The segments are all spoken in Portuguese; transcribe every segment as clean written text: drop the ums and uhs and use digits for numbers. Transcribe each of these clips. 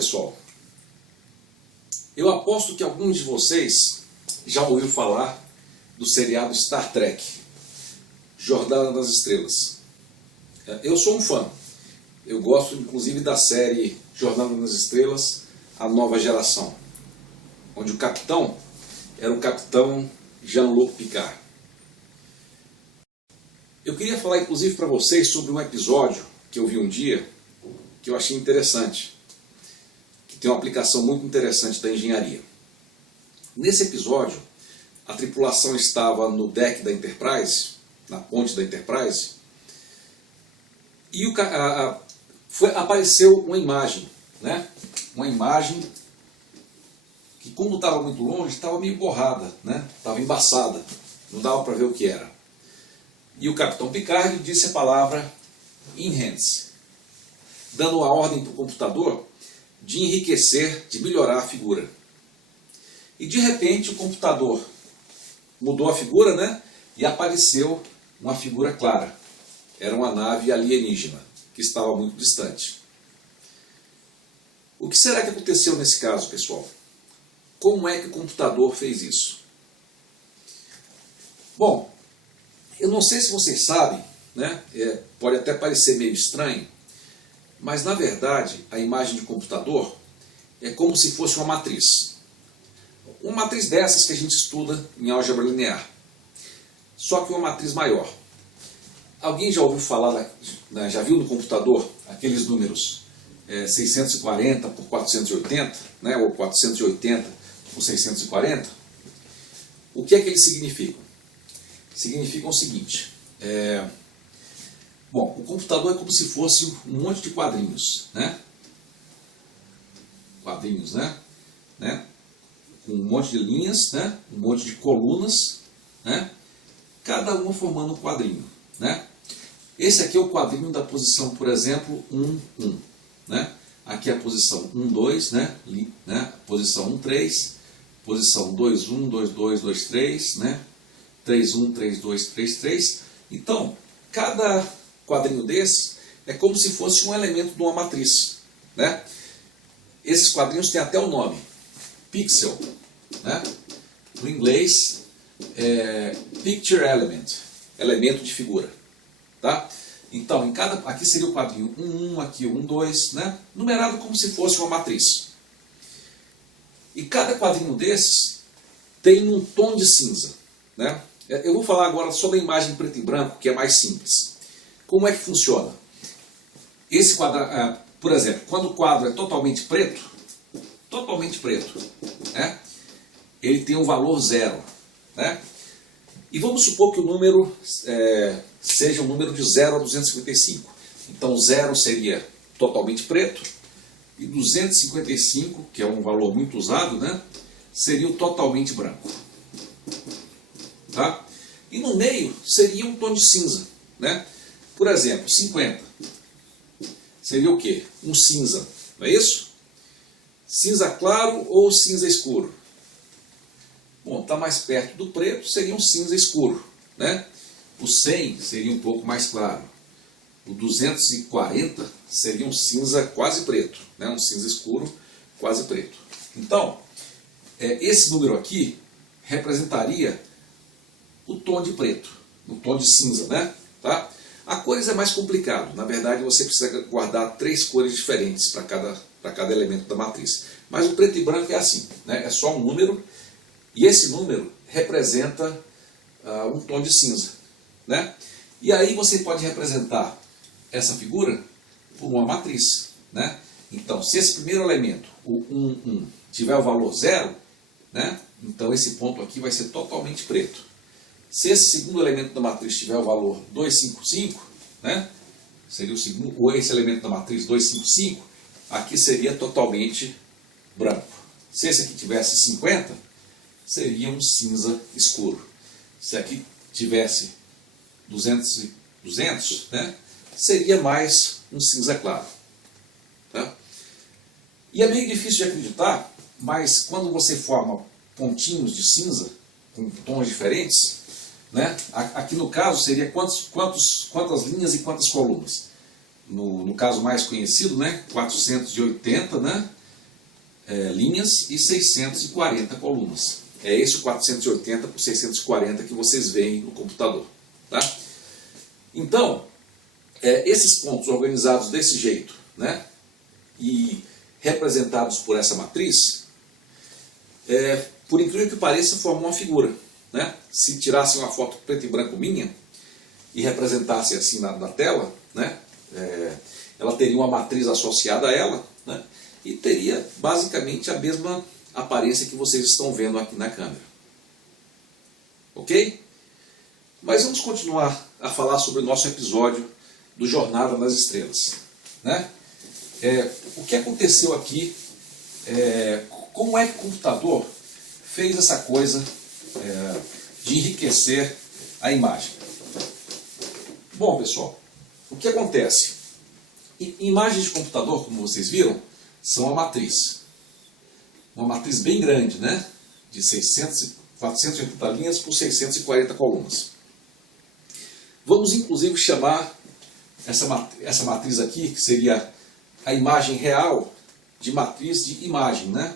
pessoal, eu aposto que alguns de vocês já ouviram falar do seriado Star Trek, Jornada nas Estrelas. Eu sou um fã, eu gosto inclusive da série Jornada nas Estrelas, A Nova Geração, onde o capitão era o capitão Jean-Luc Picard. Eu queria falar inclusive para vocês sobre um episódio que eu vi um dia, que eu achei interessante, que tem uma aplicação muito interessante da engenharia. Nesse episódio, a tripulação estava no deck da Enterprise, na ponte da Enterprise, e apareceu uma imagem, né? Uma imagem que, como estava muito longe, estava meio borrada, né? Estava embaçada, não dava para ver o que era. E o capitão Picard disse a palavra Enhance, dando a ordem para o computador de enriquecer, de melhorar a figura. E de repente o computador mudou a figura, né? E apareceu uma figura clara. Era uma nave alienígena, que estava muito distante. O que será que aconteceu nesse caso, pessoal? Como é que o computador fez isso? Bom, eu não sei se vocês sabem, né? Pode até parecer meio estranho, mas na verdade a imagem de computador é como se fosse uma matriz. Uma matriz dessas que a gente estuda em álgebra linear, só que uma matriz maior. Alguém já ouviu falar, já viu no computador aqueles números 640 por 480, né? Ou 480 por 640? O que é que eles significam? Significam o seguinte, bom, o computador é como se fosse um monte de quadrinhos, né? Quadrinhos, né? Com um monte de linhas, né? Um monte de colunas, né? Cada uma formando um quadrinho, né? Esse aqui é o quadrinho da posição, por exemplo, 1, 1, né? Aqui é a posição 1, 2, né? Posição 1, 3, posição 2, 1, 2, 2, 2, 3, né? 3, 1, 3, 2, 3, 3. Então, cada quadrinho desse é como se fosse um elemento de uma matriz, né? Esses quadrinhos têm até o nome, pixel, né? No inglês, picture element, elemento de figura, tá? Então, aqui seria o quadrinho 1, 1, aqui 1, 2, né? Numerado como se fosse uma matriz. E cada quadrinho desses tem um tom de cinza, né? Eu vou falar agora sobre a imagem preto e branco, que é mais simples. Como é que funciona? Esse quadro, por exemplo, quando o quadro é totalmente preto, né? Ele tem um valor 0, né? E vamos supor que o número seja um número de 0 a 255. Então 0 seria totalmente preto e 255, que é um valor muito usado, né? Seria o totalmente branco. Tá? E no meio seria um tom de cinza, né? Por exemplo, 50 seria o quê? Um cinza, não é isso? Cinza claro ou cinza escuro? Bom, está mais perto do preto, seria um cinza escuro, né? O 100 seria um pouco mais claro. O 240 seria um cinza quase preto, né? Um cinza escuro quase preto. Então, esse número aqui representaria o tom de preto, o tom de cinza, né? Tá? A cores é mais complicado. Na verdade, você precisa guardar 3 cores diferentes para cada elemento da matriz. Mas o preto e branco é assim, né? É só um número, e esse número representa um tom de cinza, né? E aí você pode representar essa figura por uma matriz, né? Então, se esse primeiro elemento, o 1, 1, tiver o valor 0, né? Então esse ponto aqui vai ser totalmente preto. Se esse segundo elemento da matriz tiver o valor 255, né? Seria o segundo, ou esse elemento da matriz 255, aqui seria totalmente branco. Se esse aqui tivesse 50, seria um cinza escuro. Se aqui tivesse 200, né? Seria mais um cinza claro. Tá? E é meio difícil de acreditar, mas quando você forma pontinhos de cinza, com tons diferentes, né? Aqui no caso seria quantas linhas e quantas colunas. No caso mais conhecido, né? 480, né? linhas e 640 colunas. É esse o 480 por 640 que vocês veem no computador. Tá? Então, esses pontos organizados desse jeito, né, e representados por essa matriz, por incrível que pareça, formam uma figura. Né? Se tirasse uma foto preto e branco minha e representasse assim na tela, né, ela teria uma matriz associada a ela, né, e teria basicamente a mesma aparência que vocês estão vendo aqui na câmera. Ok? Mas vamos continuar a falar sobre o nosso episódio do Jornada nas Estrelas. Né? O que aconteceu aqui, como é que o computador fez essa coisa de enriquecer a imagem? Bom, pessoal, o que acontece? Imagens de computador, como vocês viram, são uma matriz. Uma matriz bem grande, né? De 480 linhas por 640 colunas. Vamos inclusive chamar essa matriz aqui, que seria a imagem real, de matriz de imagem, né?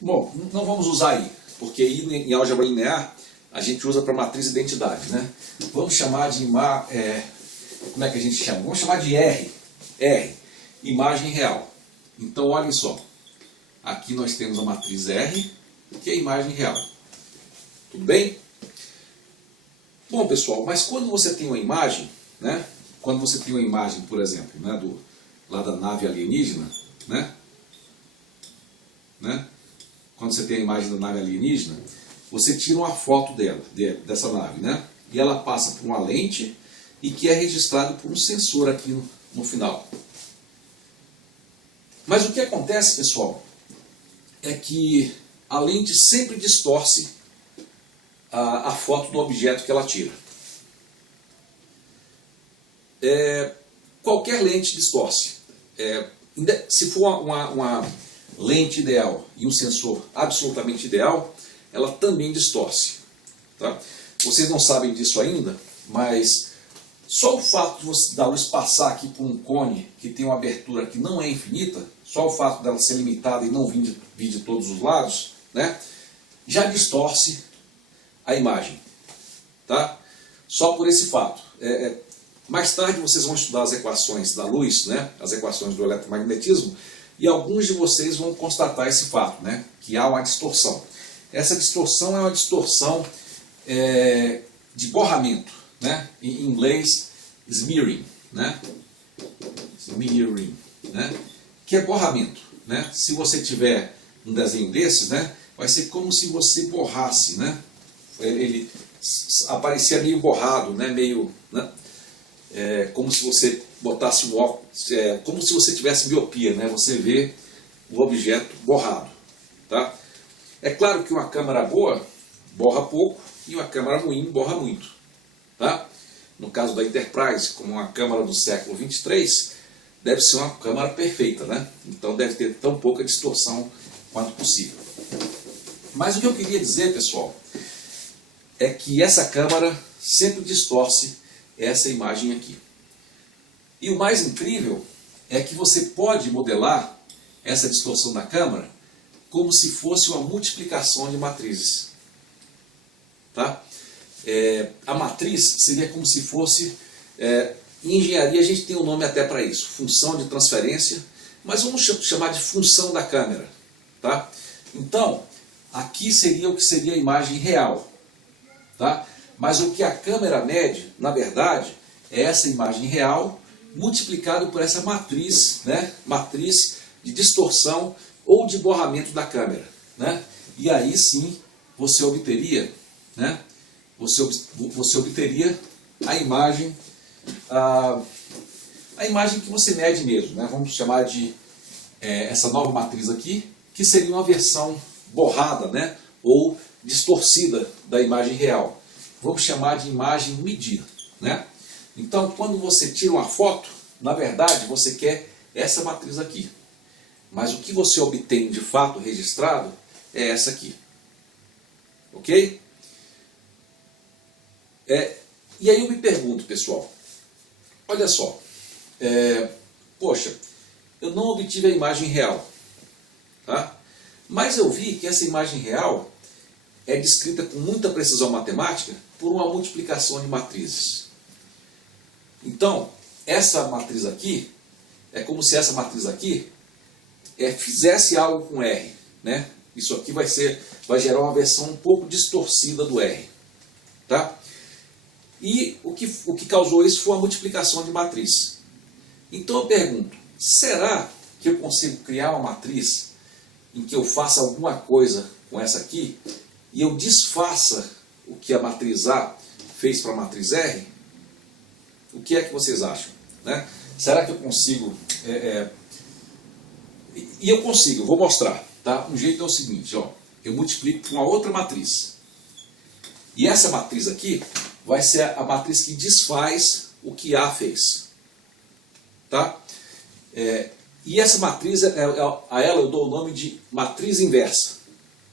Bom, não vamos usar aí, porque aí em álgebra linear a gente usa para matriz identidade, né? Vamos chamar de como é que a gente chama? Vamos chamar de R, imagem real. Então olhem só, aqui nós temos a matriz R, que é a imagem real. Tudo bem? Bom, pessoal, mas quando você tem uma imagem, né? Quando você tem uma imagem, por exemplo, né, lá da nave alienígena, né? Quando você tem a imagem da nave alienígena, você tira uma foto dessa nave, né? E ela passa por uma lente e que é registrado por um sensor aqui no final. Mas o que acontece, pessoal, é que a lente sempre distorce a foto do objeto que ela tira. Qualquer lente distorce. Se for uma lente ideal e um sensor absolutamente ideal, ela também distorce. Tá? Vocês não sabem disso ainda, mas só o fato da luz passar aqui por um cone que tem uma abertura que não é infinita, só o fato dela ser limitada e não vir de todos os lados, né, já distorce a imagem. Tá? Só por esse fato. Mais tarde vocês vão estudar as equações da luz, né, as equações do eletromagnetismo, e alguns de vocês vão constatar esse fato, né, que há uma distorção. Essa distorção é uma distorção de borramento, né, em inglês smearing, né, que é borramento. Né? Se você tiver um desenho desses, né, vai ser como se você borrasse, né, ele aparecia meio borrado, né, meio, né, como se você botasse um óculos, como se você tivesse miopia, né, você vê o objeto borrado. Tá? É claro que uma câmera boa borra pouco e uma câmera ruim borra muito. Tá? No caso da Enterprise, como uma câmera do século 23, deve ser uma câmera perfeita, né? Então deve ter tão pouca distorção quanto possível. Mas o que eu queria dizer, pessoal, é que essa câmera sempre distorce essa imagem aqui. E o mais incrível é que você pode modelar essa distorção da câmera como se fosse uma multiplicação de matrizes. Tá? A matriz seria como se fosse, em engenharia a gente tem um nome até para isso, função de transferência, mas vamos chamar de função da câmera. Tá? Então, aqui seria o que seria a imagem real. Tá? Mas o que a câmera mede, na verdade, é essa imagem real multiplicado por essa matriz, né? Matriz de distorção ou de borramento da câmera. Né? E aí sim você obteria, né? Você obteria a imagem que você mede mesmo. Né? Vamos chamar de essa nova matriz aqui, que seria uma versão borrada, né? Ou distorcida da imagem real. Vamos chamar de imagem medida. Né? Então, quando você tira uma foto, na verdade, você quer essa matriz aqui. Mas o que você obtém de fato registrado é essa aqui. Ok? E aí eu me pergunto, pessoal, olha só, poxa, eu não obtive a imagem real. Tá? Mas eu vi que essa imagem real é descrita com muita precisão matemática por uma multiplicação de matrizes. Então, essa matriz aqui, é como se essa matriz aqui fizesse algo com R. Né? Isso aqui vai gerar uma versão um pouco distorcida do R. Tá? E o que causou isso foi a multiplicação de matriz. Então eu pergunto, será que eu consigo criar uma matriz em que eu faça alguma coisa com essa aqui e eu desfaça o que a matriz A fez para a matriz R? O que é que vocês acham? Né? Será que eu consigo? E eu consigo, eu vou mostrar. Tá? Um jeito é o seguinte, ó, eu multiplico com uma outra matriz. E essa matriz aqui vai ser a matriz que desfaz o que A fez. Tá? E essa matriz, a ela eu dou o nome de matriz inversa.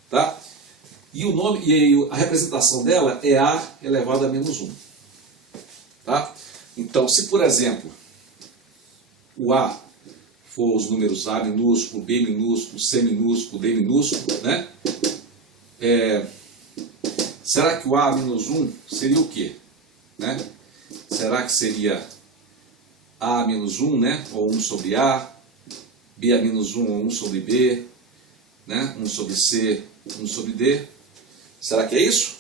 Tá? E a representação dela é A elevado a menos 1. Tá? Então, se por exemplo, o A for os números A minúsculo, B minúsculo, C minúsculo, D minúsculo, né? Será que o A menos 1 seria o quê? Né? Será que seria A menos 1, né? Ou 1 sobre A, B a menos 1 ou 1 sobre B, né? 1 sobre C, 1 sobre D. Será que é isso?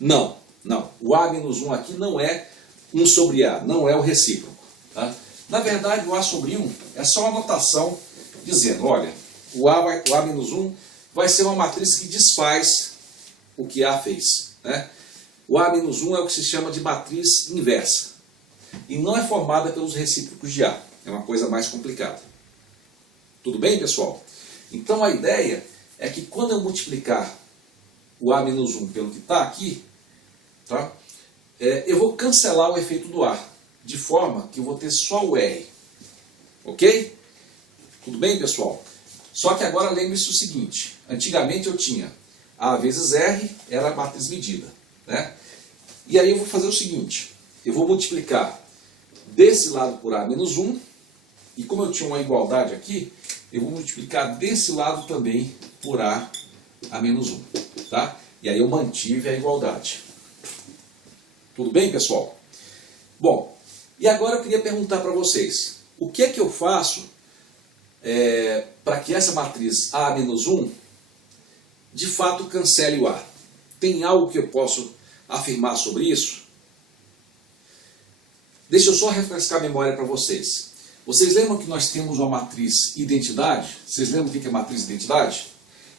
Não, não. O A menos 1 aqui não é 1 sobre A, não é o recíproco. Tá? Na verdade, o A sobre 1 é só uma notação dizendo, olha, o A menos 1 vai ser uma matriz que desfaz o que A fez. Né? O A menos 1 é o que se chama de matriz inversa. E não é formada pelos recíprocos de A. É uma coisa mais complicada. Tudo bem, pessoal? Então a ideia é que quando eu multiplicar o A menos 1 pelo que está aqui, tá? Eu vou cancelar o efeito do A, de forma que eu vou ter só o R. Ok? Tudo bem, pessoal? Só que agora lembre-se o seguinte, antigamente eu tinha A vezes R, era a matriz medida. Né? E aí eu vou fazer o seguinte, eu vou multiplicar desse lado por A menos 1, e como eu tinha uma igualdade aqui, eu vou multiplicar desse lado também por A menos 1. Tá? E aí eu mantive a igualdade. Tudo bem, pessoal? Bom, e agora eu queria perguntar para vocês, o que é que eu faço para que essa matriz A menos 1 de fato cancele o A? Tem algo que eu posso afirmar sobre isso? Deixa eu só refrescar a memória para vocês. Vocês lembram que nós temos uma matriz identidade? Vocês lembram o que é matriz identidade?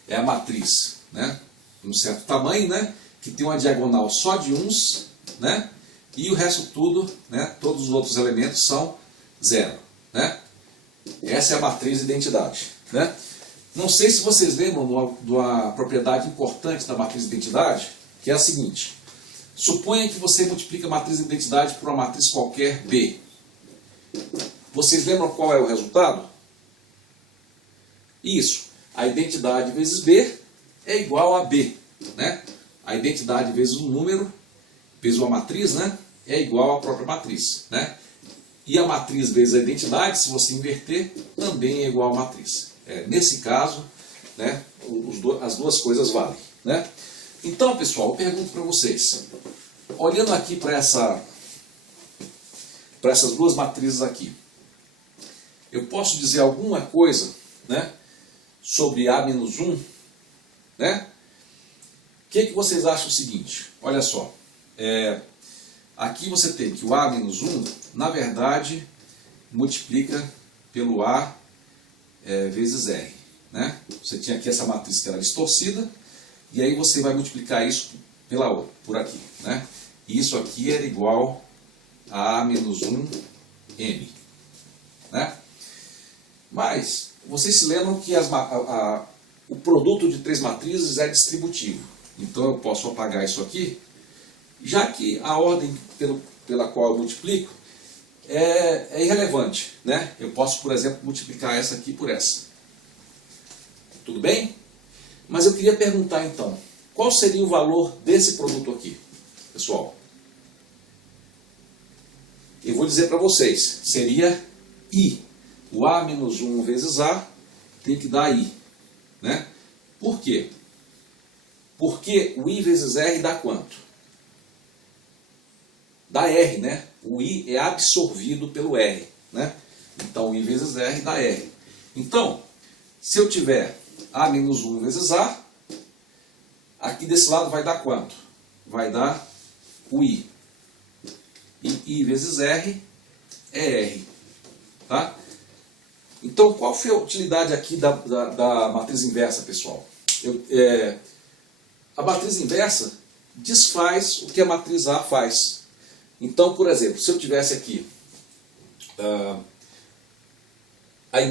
É a matriz, né, de um certo tamanho, né, que tem uma diagonal só de uns, né, e o resto tudo, né, todos os outros elementos são zero. Né? Essa é a matriz identidade. Né? Não sei se vocês lembram de uma propriedade importante da matriz identidade, que é a seguinte. Suponha que você multiplica a matriz identidade por uma matriz qualquer B. Vocês lembram qual é o resultado? Isso. A identidade vezes B é igual a B. Né? A identidade vezes um número, vezes uma matriz, né, é igual à própria matriz. Né? E a matriz vezes a identidade, se você inverter, também é igual à matriz. Nesse caso, né, as duas coisas valem. Né? Então, pessoal, eu pergunto para vocês, olhando aqui para essas duas matrizes aqui, eu posso dizer alguma coisa, né, sobre A menos 1? Né? O que vocês acham o seguinte? Olha só, aqui você tem que o A menos 1, na verdade, multiplica pelo A vezes R. Né? Você tinha aqui essa matriz que era distorcida, e aí você vai multiplicar isso pela outra, por aqui. Né? E isso aqui era igual a A menos 1M. Né? Mas, vocês se lembram que o produto de três matrizes é distributivo. Então eu posso apagar isso aqui, já que a ordem pela qual eu multiplico é irrelevante. Né? Eu posso, por exemplo, multiplicar essa aqui por essa. Tudo bem? Mas eu queria perguntar então, qual seria o valor desse produto aqui, pessoal? Eu vou dizer para vocês, seria I. o A menos 1 vezes A tem que dar I. Né? Por quê? Porque o I vezes R dá quanto? Dá R, né? O I é absorvido pelo R. Né? Então, I vezes R dá R. Então, se eu tiver A menos 1 vezes A, aqui desse lado vai dar quanto? Vai dar o I. E I vezes R é R. Tá? Então, qual foi a utilidade aqui da matriz inversa, pessoal? A matriz inversa desfaz o que a matriz A faz. Então, por exemplo, se eu tivesse aqui a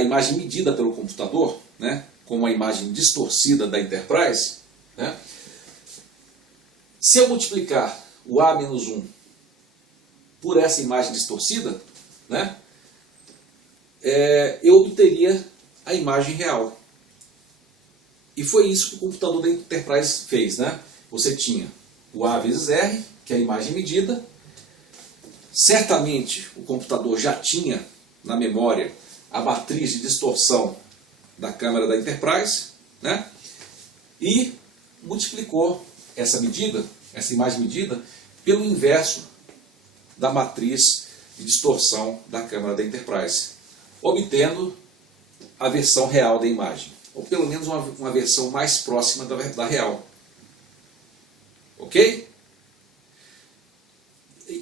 imagem medida pelo computador, né, como a imagem distorcida da Enterprise, né, se eu multiplicar o A menos 1 por essa imagem distorcida, né, eu obteria a imagem real. E foi isso que o computador da Enterprise fez. Né? Você tinha o A vezes R, que é a imagem medida. Certamente o computador já tinha na memória a matriz de distorção da câmera da Enterprise, né? E multiplicou essa medida, essa imagem medida, pelo inverso da matriz de distorção da câmera da Enterprise, obtendo a versão real da imagem, ou pelo menos uma versão mais próxima da real. Ok?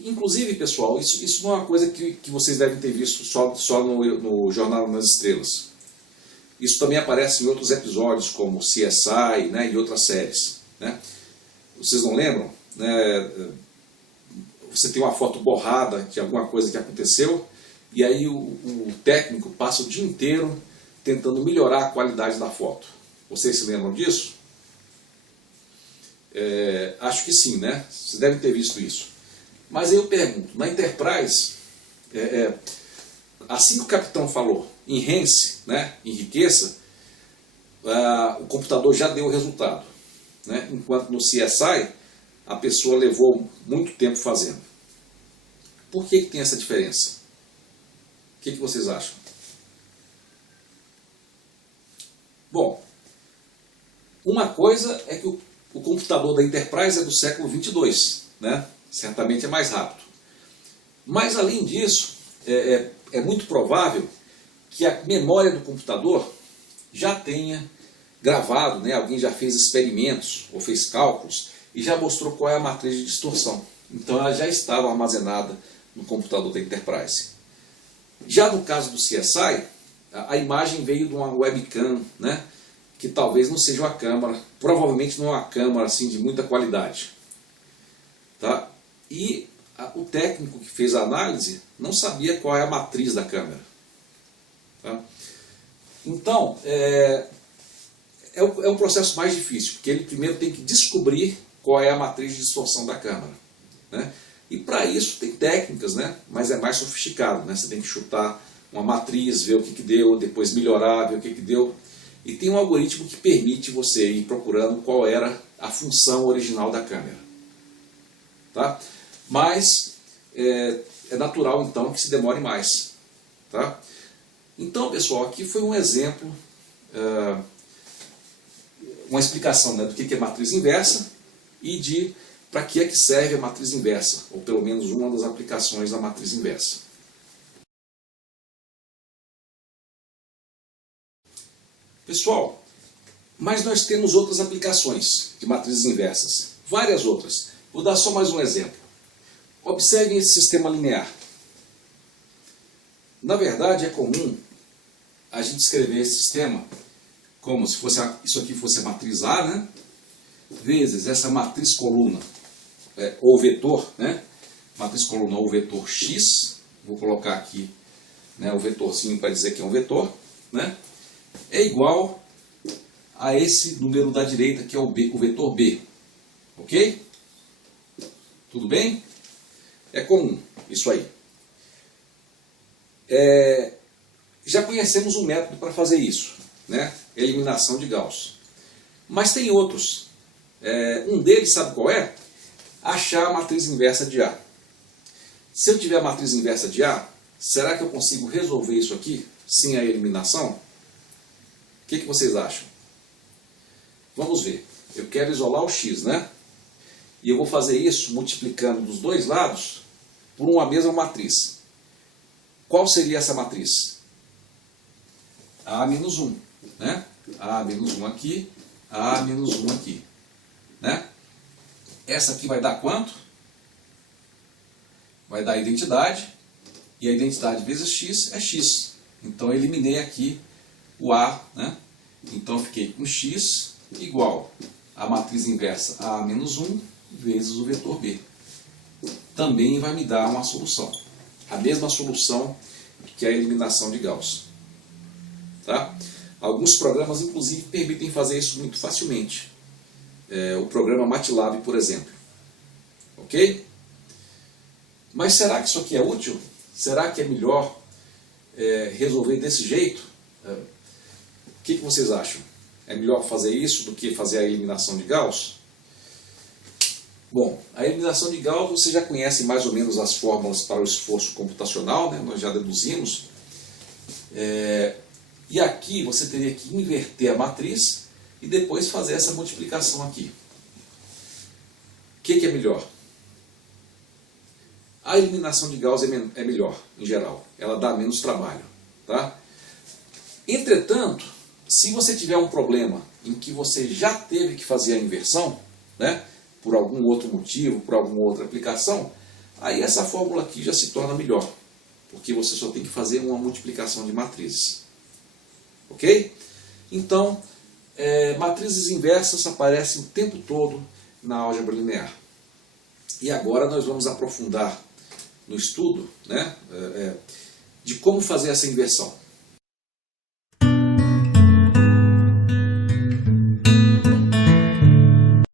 Inclusive, pessoal, isso não é uma coisa que vocês devem ter visto só no Jornal nas Estrelas. Isso também aparece em outros episódios, como CSI, né, e outras séries. Né? Vocês não lembram? Né? Você tem uma foto borrada de alguma coisa que aconteceu, e aí o técnico passa o dia inteiro tentando melhorar a qualidade da foto. Vocês se lembram disso? Acho que sim, né? Vocês devem ter visto isso. Mas aí eu pergunto, na Enterprise, assim que o capitão falou, enhance, né, enriqueça, o computador já deu o resultado. Né? Enquanto no CSI, a pessoa levou muito tempo fazendo. Por que tem essa diferença? O que vocês acham? Bom, uma coisa é que o computador da Enterprise é do século 22, né? Certamente é mais rápido. Mas, além disso, é muito provável que a memória do computador já tenha gravado, né? Alguém já fez experimentos ou fez cálculos e já mostrou qual é a matriz de distorção. Então, ela já estava armazenada no computador da Enterprise. Já no caso do CSI, a imagem veio de uma webcam, né? Que talvez não seja uma câmera, provavelmente não é uma câmera assim, de muita qualidade. Tá? E o técnico que fez a análise não sabia qual é a matriz da câmera. Tá? Então, é um processo mais difícil, porque ele primeiro tem que descobrir qual é a matriz de distorção da câmera. Né? E para isso tem técnicas, né? Mas é mais sofisticado. Né? Você tem que chutar uma matriz, ver o que deu, depois melhorar, ver o que deu. E tem um algoritmo que permite você ir procurando qual era a função original da câmera. Tá? Mas é natural então que se demore mais. Tá? Então, pessoal, aqui foi um exemplo, uma explicação, né, do que é matriz inversa e para que é que serve a matriz inversa, ou pelo menos uma das aplicações da matriz inversa. Pessoal, mas nós temos outras aplicações de matrizes inversas, várias outras. Vou dar só mais um exemplo. Observem esse sistema linear. Na verdade, é comum a gente escrever esse sistema como se fosse isso aqui fosse a matriz A, né? Vezes essa matriz coluna, ou vetor, né? Matriz coluna ou vetor X, vou colocar aqui, né, o vetorzinho para dizer que é um vetor, né? É igual a esse número da direita, que é o vetor B. Ok? Tudo bem? É comum isso aí. Já conhecemos um método para fazer isso, né? Eliminação de Gauss. Mas tem outros. Um deles, sabe qual é? Achar a matriz inversa de A. Se eu tiver a matriz inversa de A, será que eu consigo resolver isso aqui sem a eliminação? O que vocês acham? Vamos ver. Eu quero isolar o x, né? E eu vou fazer isso multiplicando dos dois lados por uma mesma matriz. Qual seria essa matriz? A menos 1, né? A menos 1 aqui, A menos 1 aqui, né? Essa aqui vai dar quanto? Vai dar a identidade, e a identidade vezes x é x. Então eu eliminei aqui o A, né? Então eu fiquei com x igual a matriz inversa A menos 1 vezes o vetor B. Também vai me dar uma solução. A mesma solução que a eliminação de Gauss. Tá? Alguns programas, inclusive, permitem fazer isso muito facilmente. O programa MATLAB, por exemplo. Ok? Mas será que isso aqui é útil? Será que é melhor resolver desse jeito? O que vocês acham? É melhor fazer isso do que fazer a eliminação de Gauss? Bom, a eliminação de Gauss, você já conhece mais ou menos as fórmulas para o esforço computacional, né? Nós já deduzimos. E aqui você teria que inverter a matriz e depois fazer essa multiplicação aqui. O que é melhor? A eliminação de Gauss é melhor, em geral. Ela dá menos trabalho. Tá? Entretanto, se você tiver um problema em que você já teve que fazer a inversão, né, por algum outro motivo, por alguma outra aplicação, aí essa fórmula aqui já se torna melhor, porque você só tem que fazer uma multiplicação de matrizes. Ok? Então, matrizes inversas aparecem o tempo todo na álgebra linear. E agora nós vamos aprofundar no estudo, né, de como fazer essa inversão.